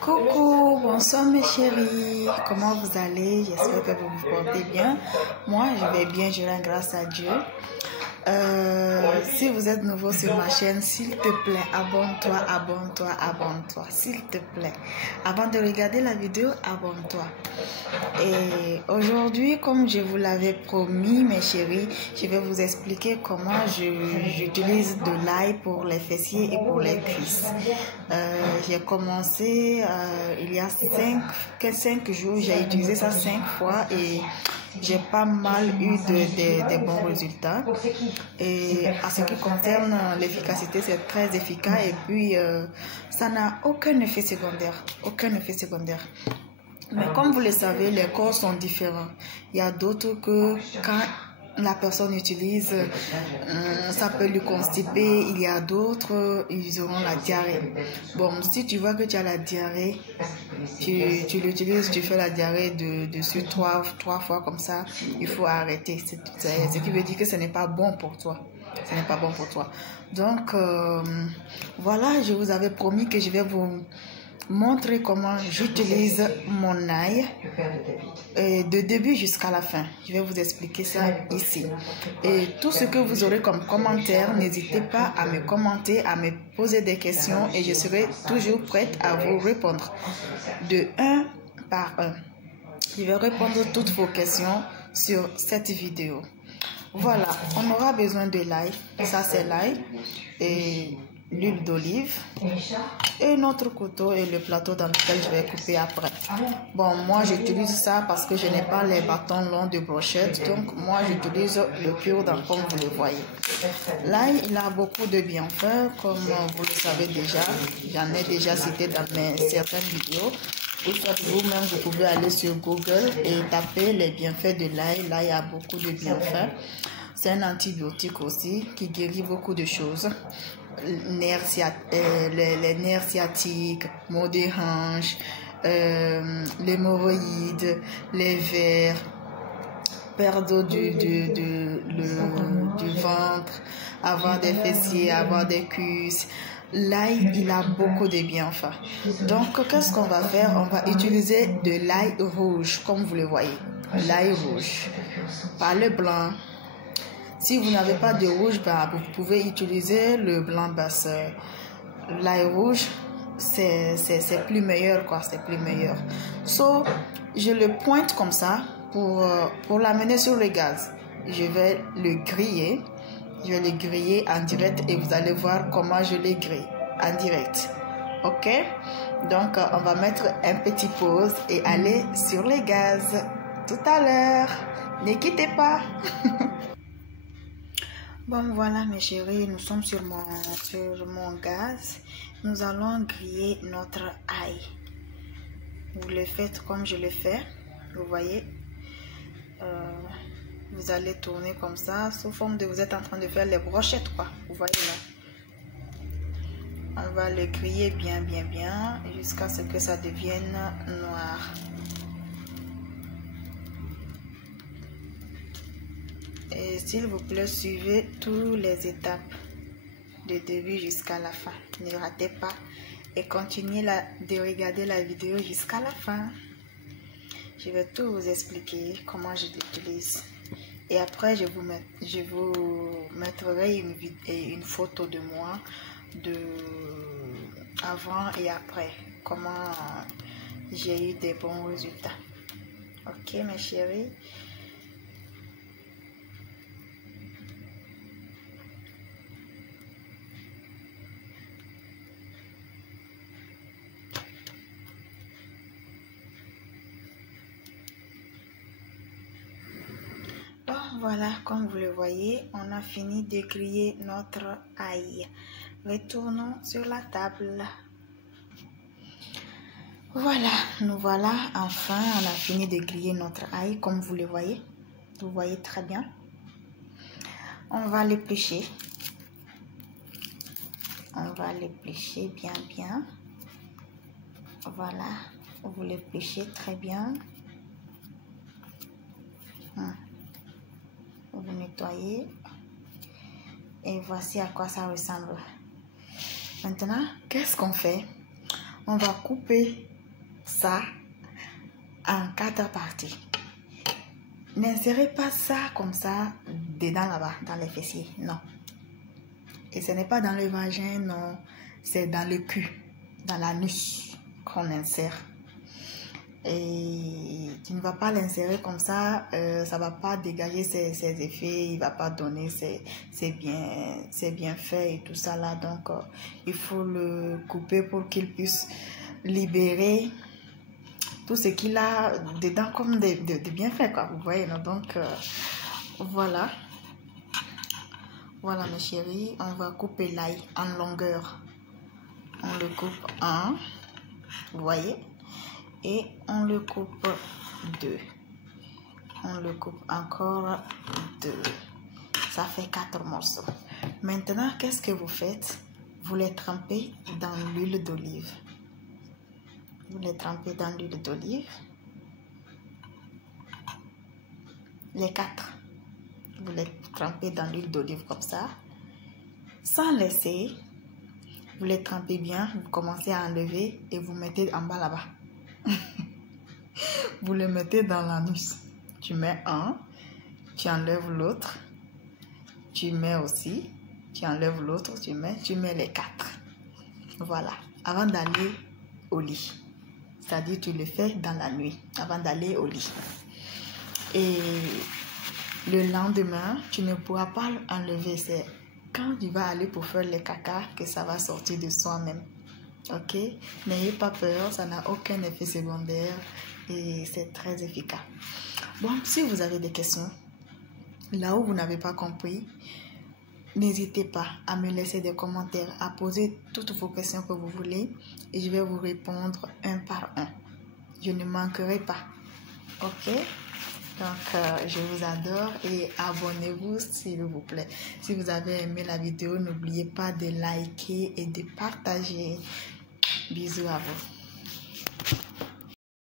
Coucou, bonsoir mes chéris, comment vous allez? J'espère que vous vous portez bien. Moi, je vais bien, je rends grâce à Dieu. Si vous êtes nouveau sur ma chaîne, s'il te plaît, abonne-toi, abonne-toi, abonne-toi, s'il te plaît. Avant de regarder la vidéo, abonne-toi. Et aujourd'hui, comme je vous l'avais promis, mes chéris, je vais vous expliquer comment j'utilise de l'ail pour les fessiers et pour les cuisses. J'ai commencé il y a 5 jours, j'ai utilisé ça 5 fois et j'ai pas mal eu de bons résultats. Et à ce qui concerne l'efficacité, c'est très efficace et puis ça n'a aucun effet secondaire, aucun effet secondaire. Mais comme vous le savez, les corps sont différents. Il y a d'autres que quand la personne utilise, ça peut lui constiper. Il y a d'autres, ils auront la diarrhée. Bon, si tu vois que tu as la diarrhée, tu l'utilises, tu fais la diarrhée dessus trois fois comme ça, il faut arrêter. Ce qui veut dire que ce n'est pas bon pour toi. Ce n'est pas bon pour toi. Donc, voilà, je vous avais promis que je vais vous montrer comment j'utilise mon ail de début jusqu'à la fin. Je vais vous expliquer ça ici. Et tout ce que vous aurez comme commentaire, n'hésitez pas à me commenter, à me poser des questions et je serai toujours prête à vous répondre de un par un. Je vais répondre à toutes vos questions sur cette vidéo. Voilà, on aura besoin de l'ail. Ça c'est l'ail et l'huile d'olive et notre couteau et le plateau dans lequel je vais couper après. Bon, moi j'utilise ça parce que je n'ai pas les bâtons longs de brochette, donc moi j'utilise le cure-dent comme vous le voyez. L'ail, il a beaucoup de bienfaits, comme vous le savez déjà. J'en ai déjà cité dans certaines vidéos. Ou soit vous-même, vous pouvez aller sur Google et taper les bienfaits de l'ail. L'ail a beaucoup de bienfaits. C'est un antibiotique aussi qui guérit beaucoup de choses. Les nerfs sciatiques, maux des hanches, l'hémorroïde, les vers, perte du ventre, avoir des fessiers, avoir des cuisses. L'ail, il a beaucoup de bienfaits. Donc, qu'est-ce qu'on va faire? On va utiliser de l'ail rouge, comme vous le voyez. L'ail rouge, pas le blanc. Si vous n'avez pas de rouge, bah, vous pouvez utiliser le blanc basse. L'ail rouge, c'est plus meilleur, quoi. C'est plus meilleur. So, je le pointe comme ça pour l'amener sur le gaz. Je vais le griller. Je vais le griller en direct et vous allez voir comment je le grille en direct. Ok? Donc, on va mettre un petit pause et aller sur le gaz tout à l'heure. Ne quittez pas. Bon, voilà mes chéris, nous sommes sur mon gaz. Nous allons griller notre ail. Vous le faites comme je le fais. Vous voyez, vous allez tourner comme ça, sous forme de vous êtes en train de faire les brochettes, quoi. Vous voyez là. On va le griller bien, jusqu'à ce que ça devienne noir. Et s'il vous plaît, suivez toutes les étapes de début jusqu'à la fin. Ne ratez pas et continuez de regarder la vidéo jusqu'à la fin. Je vais tout vous expliquer comment je l'utilise. Et après, je vous mettrai une photo de moi avant et après. Comment j'ai eu des bons résultats. Ok, mes chéris. Voilà, comme vous le voyez, on a fini de griller notre ail. Retournons sur la table. Voilà, nous voilà, enfin, on a fini de griller notre ail, comme vous le voyez. Vous voyez très bien. On va l'éplucher. On va l'éplucher bien. Voilà, vous l'épluchez très bien. Vous nettoyez et voici à quoi ça ressemble. Maintenant, qu'est-ce qu'on fait? on va couper ça en 4 parties. N'insérez pas ça comme ça dedans là-bas, dans les fessiers, non. Et ce n'est pas dans le vagin, non, c'est dans le cul, dans l'anus qu'on insère. Et tu ne vas pas l'insérer comme ça, ça va pas dégager ses effets, il va pas donner, c'est bien fait et tout ça là. Donc il faut le couper pour qu'il puisse libérer tout ce qu'il a dedans comme de bien fait, quoi, vous voyez, non? Donc voilà mes chéris, on va couper l'ail en longueur. On le coupe en, vous voyez, et on le coupe 2. On le coupe encore 2. Ça fait 4 morceaux. Maintenant, qu'est-ce que vous faites? Vous les trempez dans l'huile d'olive. Vous les trempez dans l'huile d'olive. Les 4. Vous les trempez dans l'huile d'olive comme ça. Sans laisser. Vous les trempez bien. Vous commencez à enlever et vous mettez en bas là-bas. Vous le mettez dans l'anus. Tu mets un. Tu enlèves l'autre. Tu mets aussi. Tu enlèves l'autre. Tu mets les 4. Voilà. Avant d'aller au lit. C'est-à-dire tu le fais dans la nuit. Avant d'aller au lit. Et le lendemain, tu ne pourras pas enlever. C'est quand tu vas aller pour faire les caca que ça va sortir de soi-même. Ok? N'ayez pas peur, ça n'a aucun effet secondaire et c'est très efficace. Bon, si vous avez des questions, là où vous n'avez pas compris, n'hésitez pas à me laisser des commentaires, à poser toutes vos questions que vous voulez et je vais vous répondre un par un. Je ne manquerai pas. Ok? Donc, je vous adore et abonnez-vous s'il vous plaît. Si vous avez aimé la vidéo, n'oubliez pas de liker et de partager. Bisous à vous.